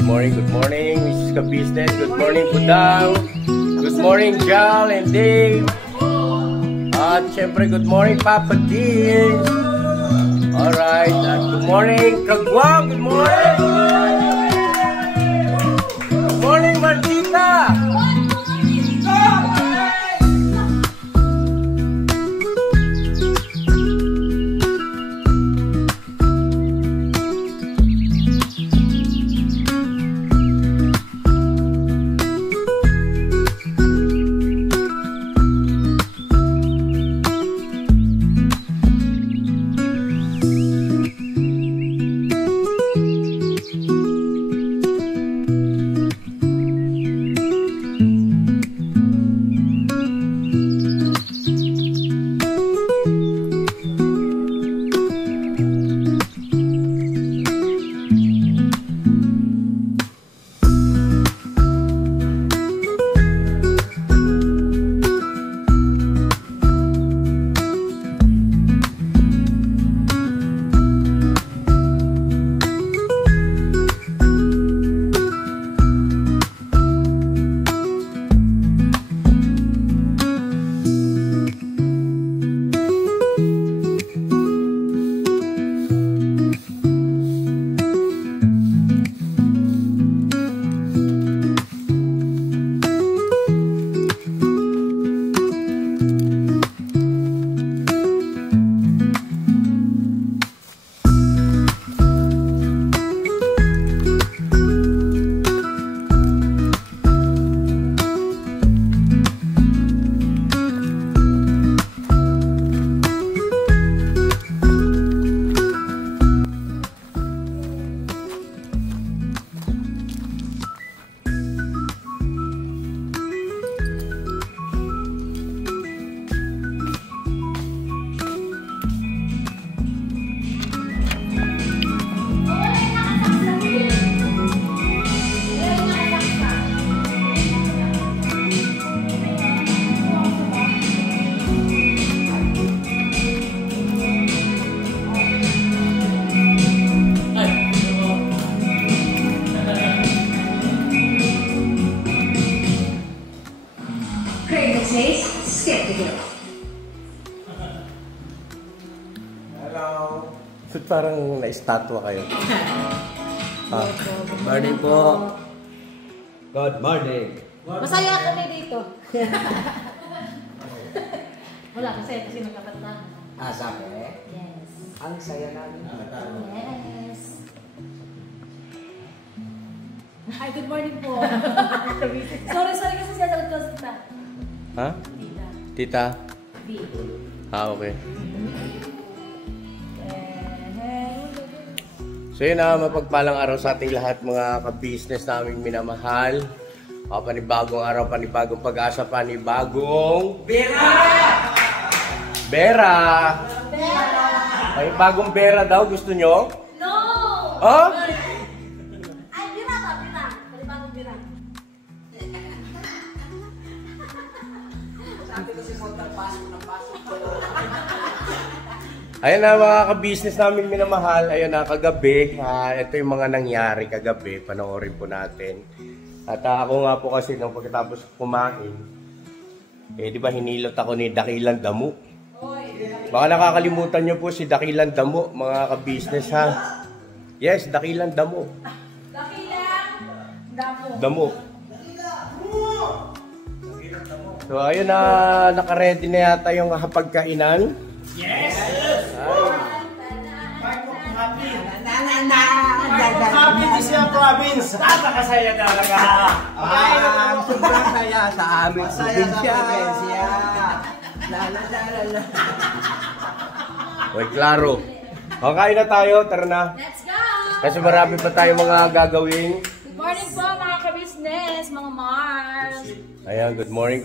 Good morning, Mrs. Ka-Business. Good morning, Budang. Good morning, Jal and Dave. At syempre, good morning, Papa Dean. Alright, at good morning, Kagwang. Good morning. Good morning, Martita. Parang na-estatwa kayo. Morning po. Good morning. Masaya kami dito. Wala kasi nagkapatang. Sabi? Yes. Ang saya namin. Yes. Hi, good morning po. sorry kasi siya sagot ko sa Ha? Tita. Tita? B. Okay. So yun na, mapagpalang araw sa ating lahat mga ka-business naming minamahal. Panibagong araw, panibagong pag-asa, panibagong Bera! Bera! Bera! Panibagong Bera daw, gusto nyo? No! Oh? Ay, Bera! Panibagong Bera. Sabi ko si Montal, pasok na pasok. Ayan na mga ka-business namin minamahal. Ayan na kagabi. Ito yung mga nangyari kagabi. Panoorin po natin. At ako nga po kasi nung pagkatapos kumain, di ba hinilot ako ni Dakilan Damo? Baka nakakalimutan nyo po si Dakilan Damo, mga ka-business ha. Yes, Dakilan Damo. Dakilan Damo. So ayun na, naka-ready na yata yung hapagkainan. Yes! Happy this year, province! Napakasaya talaga! Sobrang saya sa aming probinsya. Uy, klaro. Kain na tayo, tara na. Let's go! Kasi marami pa tayo mga gagawin. Good morning po mga ka-business, mga Mars! Ayan, good morning,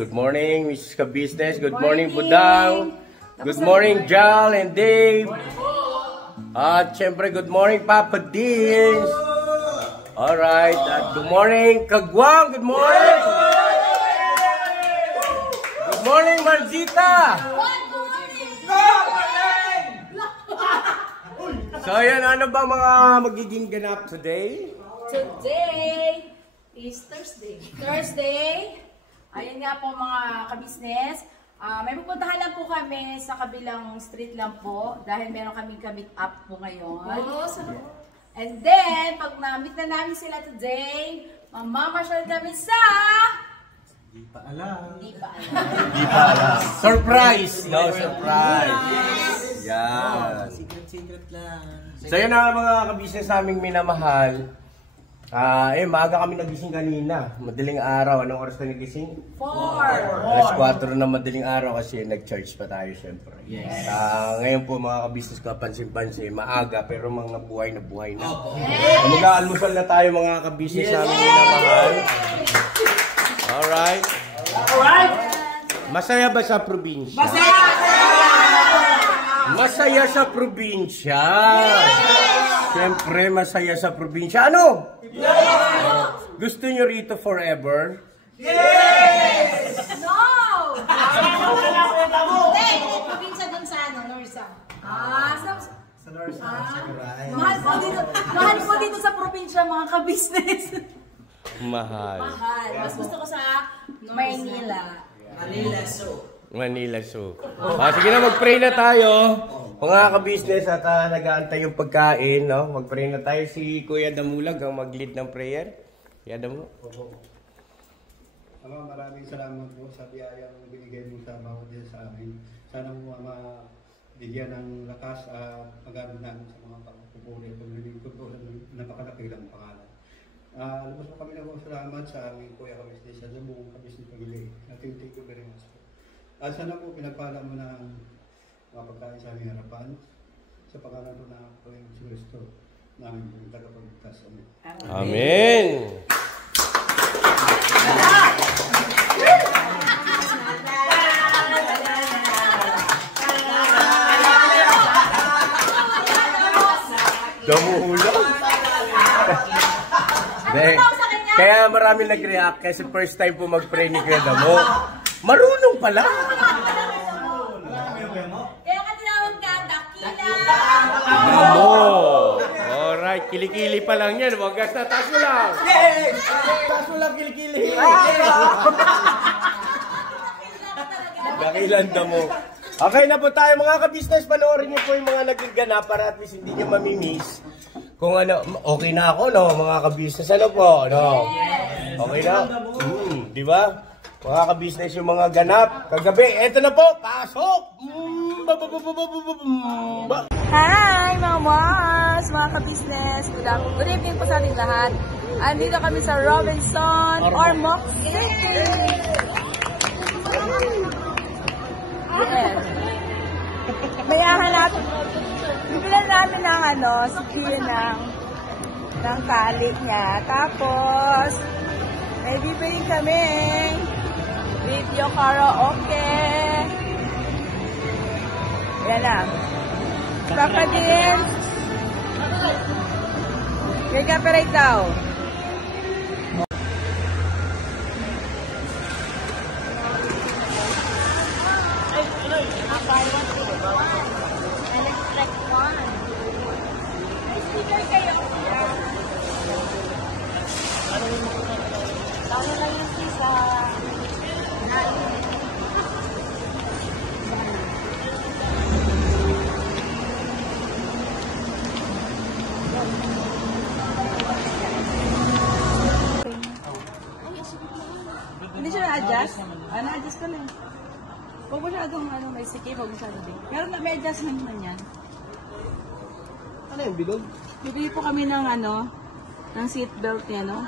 Mrs. Ka-Business. Good morning, Budang. Good morning, Jal and Dave. At syempre, good morning, Papa Dean. Alright, at good morning, Kagwang. Good morning. Good morning, Martita. So ayan, ano ba mga magiging ganap today? Today is Thursday. Ayun nga po mga kabisnes. May pupuntahan lang po kami sa kabilang street lang po dahil meron kaming ka-meet up po ngayon. And then, pag na-meet na namin sila today, mamamasyal kami sa... Hindi pa alam. Surprise! No, surprise! Yan. Secret lang. So yun na mga kabisnes naming minamahal. Maaga kami nagising kanina. Madaling araw. Anong oras ka nagising? 4. Alas 4 na madaling araw kasi nag-charge pa tayo syempre. Yes. Ngayon po mga kabisnes ko, pansin-pansin, maaga pero mga buhay na buhay na. Yes. Mag-aalmusal na tayo mga kabisnes namin minamahal. Alright. Masaya ba sa probinsya? Masaya sa probinsya. Siyempre, masaya sa probinsya. Ano? Gusto nyo rito forever? No! Hindi! Probinsya dun sa Norsa. Sa Norsa, sa Kuray. Mahal po dito sa probinsya mga kabisnes. Mahal. Mas gusto ko sa Maynila. Manila Zoo. Sige na, mag-pray na tayo. Mga ka-business at nag-aantay yung pagkain, no? Mag-pray na tayo. Si Kuya Damulag ang mag-lead ng prayer. Kuya Damulag. Ama, maraming salamat po sa biyayang binigay mo sa bawat isa sa amin. Sana mo, Ama, bigyan ng lakas at pag-amin namin sa mga pagpupuri at pag-rinig ko po sa napakadakilang pangalan. Lubos po kami salamat sa aming Kuya Kabisnes sa buong Kabisnes Pamilya. Thank you very much po. At sana po pinagpala mo na mga pagkain sa aming harapan sa pangalan po ng Panginoon Kristo namin pong tagapagligtas. Amen! Damulag? Kaya marami nag-react kasi first time po mag-pray ni Kuya Damo. Marunong pala! Kaya ka tinawag ka, Dakila! Damo! Alright, kilikili pa lang yan. Wagas na, taas mo lang! Taas mo lang, kilikili! Dakilan Damo. Okay na po tayo mga ka-business. Panoorin niyo po yung mga nagaganap para at least hindi niyo mamimiss. Kung ano, okay na ako, no? Mga ka-business, ano po? No? Okay na? Di ba? Mga ka-business yung mga ganap. Kagabi, eto na po, pasok! Hi mga moms, mga ka-business. Good evening po sa ating lahat. Andito kami sa Robinson Ormoc City. Yes. Mayahan natin. Bibilan namin ng si Kiyo ng tali niya. Tapos, may bibili kami video karaoke. Yan lang. Saka din. Kaya-copyright daw. Electric one. May sticker kayo. Tawag lang yung sa hindi siya na-adjust? Na-adjust ka na eh. Huwag mo siya may sikip, huwag mo siya adjust. Pero may adjustment man yan. Ano yung bilog? Bibili po kami ng ng seatbelt niya, no?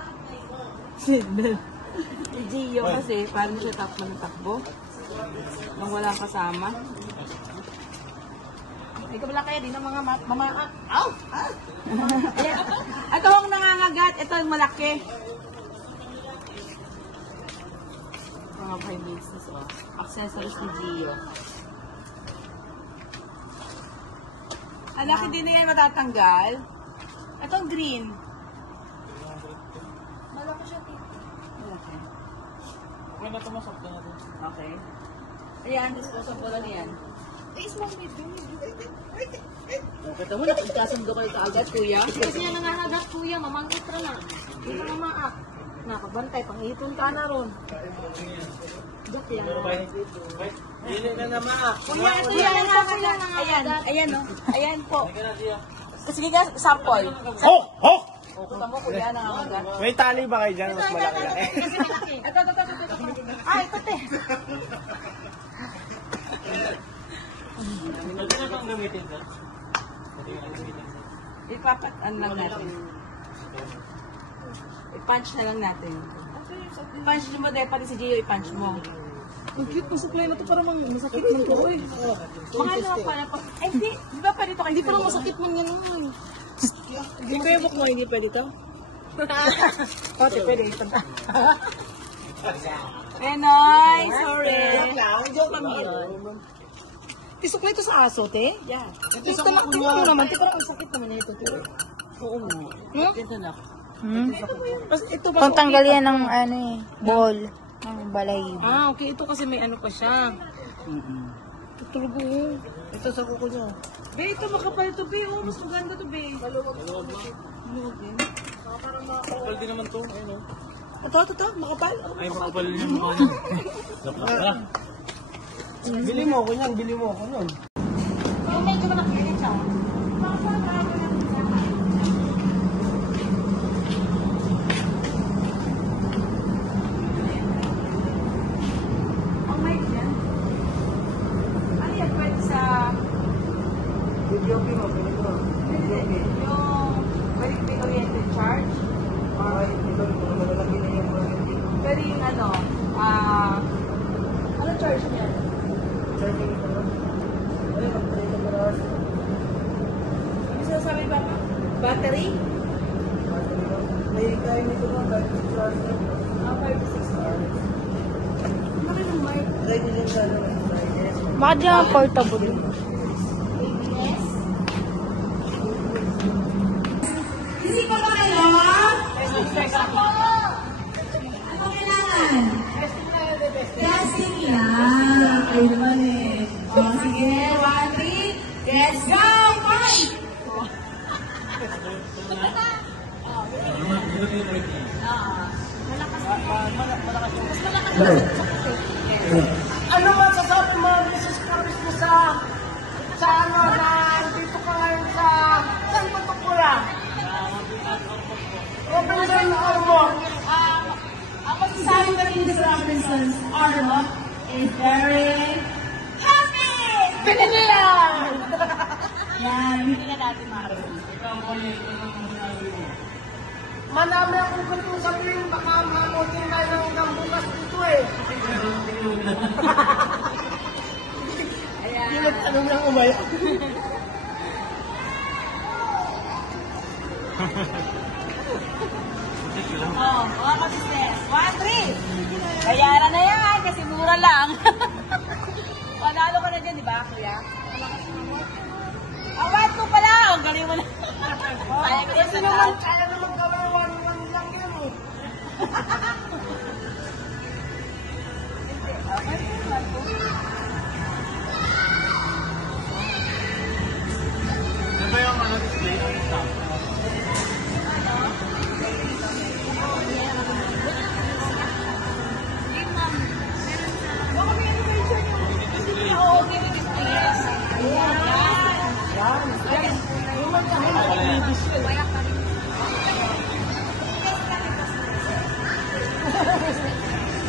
Seatbelt. Gio kasi, parang siya takbo ng takbo. Nang walang kasama. Ikaw wala kaya din ng mga Ow! Ito ang nangangagat, ito ang malaki. Mga by business, accessories ni Gio. Ang laki din na yan matatanggal. Itong green. Malaki siya, tito. Malaki. Wala na tumasok na natin. Okay. Ayan, disposable na yan. Kita mo, nakikasundo kayo kaagad, kuya. Kasi yan nangahagat, kuya. Mamangkit ra na. Hindi ka mamaak. Nakabantay, pangipon ka na ron. Joke yan. Hindi na naman. Kuya, ito yan. Ayan, ayan o. Ayan po. Sige nga, sample. Hok! Hok! Kita mo, kuya, nangangagat. May tali ba kayo dyan? Mas malaki-laki. Ito. Ah, ito, te. Ipapat-an lang natin. I-punch na lang natin. I-punch mo, dahil pati si Gio, i-punch mo. Ang cute ng supply na to, parang masakit man to, eh. Mga ano pa na Ay, di ba pwede to kayo? Hindi parang masakit man yan, eh. Hindi ko yung book mo, hindi pwede to? Pati pwede ito. Enoy, sorry. Joke lang yun. Isuklay ito sa aso, te? Yeah. Ito mo naman, te, parang ang sakit naman ito, te. Oo mo. Hmm? Ito na. Ito ba? Kung tanggal yan ng ano eh, ball, ng balay. Ah, okay. Ito kasi may ano pa siya. Ito talaga, oh. Ito sa kuko niya. Be, ito makapal ito, be. Oh, mas maganda to, be. Maluwag din. Kapal din naman to. Ayun o. Ito, makapal. Ay, makapal yung mukha niya. Lapla. Bili mo ako yan, bili mo ako nun. Oh, medyo malaki yan siya. Ang mic yan. Ano yan? Pwede sa... Video mo, pwede mo. Yung... Pwede may oriented charge? Ay, ito, malalaki na yung mga Pwede yung ano... ano charge niya? charging ito. Ay, kapatid ang maras. Ano sinasabi ba? Battery? May kain nito mo, dahil sa charge na. 5 to 6 hours. Laki ng mic. Try nyo din sa ano, Baka di naman portable. Hindi pa ba kayo? Ano kailangan? Testing lang. Kayo naman eh. O, sige. 1, 3. Let's go! Fight! Ano masasabi mo, Mrs. Kapis mo sa ano na dito ka ngayon sa San Patucura? Robinson Ormo. Ang masasabi ko rin sa Robinson's Ormo is very happy! Pinila! Yan, hindi na natin makaroon. Manami akong gusto sabihin, baka mamutin na ng bukas dito eh. Ayan. Anong lang umaya? Oh, mga ka-business. 1, 3. Bayaran na yan kasi mura lang. Panalo ka na dyan, di ba, kuya? Ah, 1, 2 pala. Ang galing mo na. Kaya ko yan sa taon. Kaya naman gawin 1 lang yan eh. Ano ba yung ano display?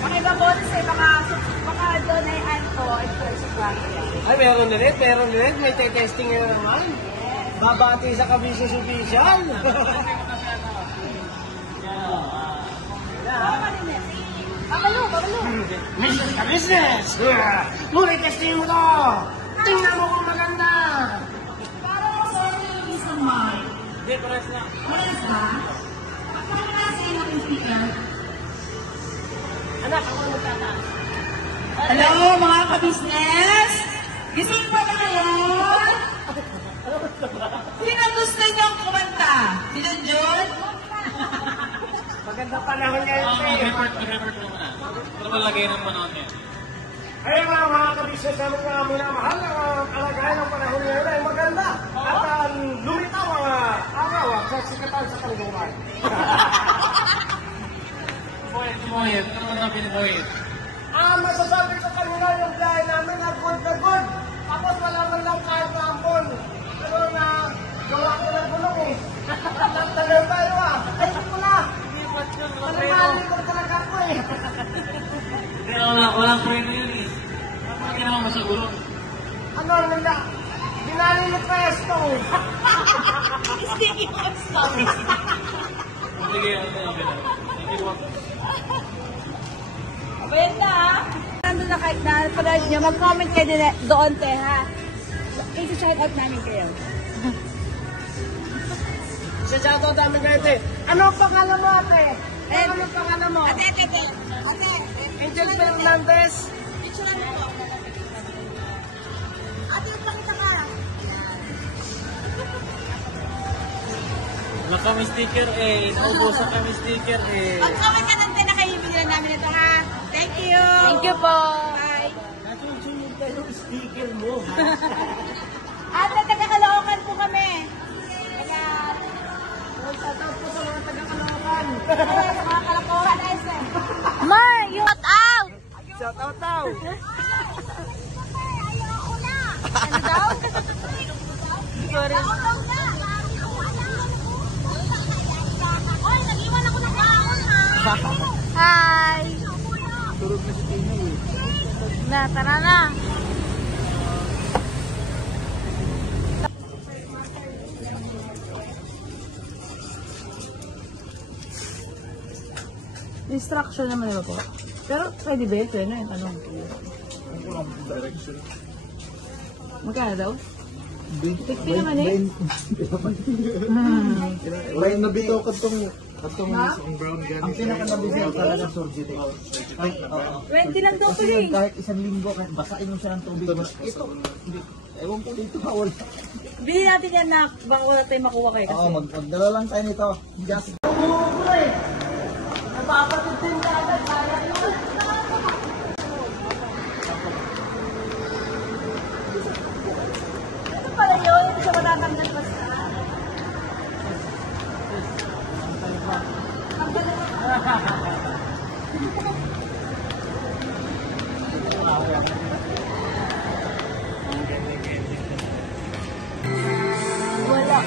Pakibabot eh, baka doon ay anto, express Ay, meron na rin. May testing na naman. Babati sa Kabisnes Official. Babalo. Mrs. Kabisnes! Muli testing mo to! Tingnan mo kung maganda! Para ako sa yung peace of mind. Hindi, pares na. Pares ba? At paano na sa inyo yung speaker? Anak, ako magtata. Hello mga ka-business! Gising pa ba kayo? Sino gusto niyong kumanta? Si Junjun? Maganda panahon ngayon, sir. Report ko naman. Para malagay ng panahon niya. Ayun mga kabisnes namin na minamahal, ang kalagayan ng panahon ngayon ay maganda. At lumitaw ang araw sa sikatan sa kalagayan. Moyet. Ano ang sabi ni Moyet? Masasabi ko kanina yung biyahe namin na good na good. Tapos wala man lang kahit na ampon. Pero na gawa ko ng gulong eh. Nagtagal tayo Ay, ko na. Malamali ko talaga ako eh. Kaya walang preno yun eh. Bakit ginawa mo sa gulong? Ano, nila? Dinali ni Presto. Sticky Presto. Sige, Abayan na ha. Nandun na kahit na panood nyo, mag-comment kayo din doon te ha. I-shoutout namin kayo. Shoutout namin kayo te. Ano ang pangalan mo ate? Ano ang pangalan mo? Ate. Angel Fernandez. Picture mo po. Ate, pakita ka. wala kami sticker eh. Naubusan kami sticker eh. Mag-comment ka lang din na kayo bigyan namin ito ha. Thank you. Thank you po. Bye. Nasusunod ka yung sticker mo. Ate, taga-Caloocan po kami. Shoutout po sa mga taga-Caloocan. Mga Caloocan guys eh. Mar, you got out! Shoutout daw. Ano daw? Sorry. Oy, nag-iwan ako ng baon ha. Hi! Na, tara na. Instruction naman nila po. Pero pwede ba ito? Ano yung tanong? Magkano daw? Tikpi naman eh. Wala yung nabitokan tong brown gan. Ang pinaka-nabitokan talaga surgery. 20 lang daw pala eh. Kahit isang linggo, kahit basain mo siya ng tubig. Ito, ewan ko dito bawal. Bili natin yan na baka wala tayong makuha kayo kasi. Oo, magdala lang tayo nito. Just Ito pala yun. Ito siya matatanggal basta. Wala.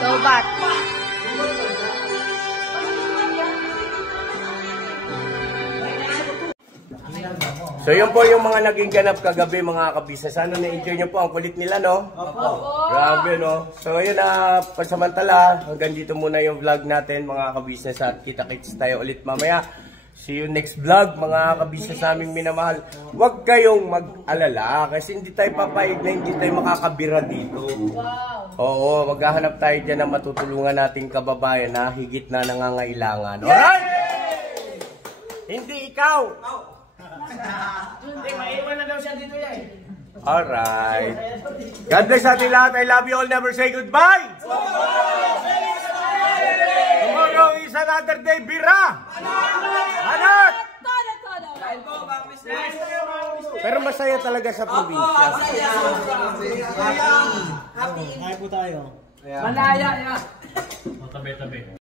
Lobat. So yun po yung mga naging ganap kagabi mga kabisnes. Ano na-enjoy nyo po? Ang kulit nila, no? Grabe, no? So yun na, pansamantala, hanggang dito muna yung vlog natin mga kabisnes at kita-kits tayo ulit mamaya. See you next vlog mga kabisnes naming minamahal. Huwag kayong mag-alala kasi hindi tayo papayag na hindi tayo makakabira dito. Oo, maghahanap tayo dyan na matutulungan nating kababayan na higit na nangangailangan. Alright? Hindi ikaw! Hindi, maiwan na daw siya dito yan. Alright. God bless ating lahat. I love you all. Never say goodbye. Tomorrow is another day. Bira! Anot! Pero masaya talaga sa probinsya. Happy. Malaya yan. Tabi-tabi.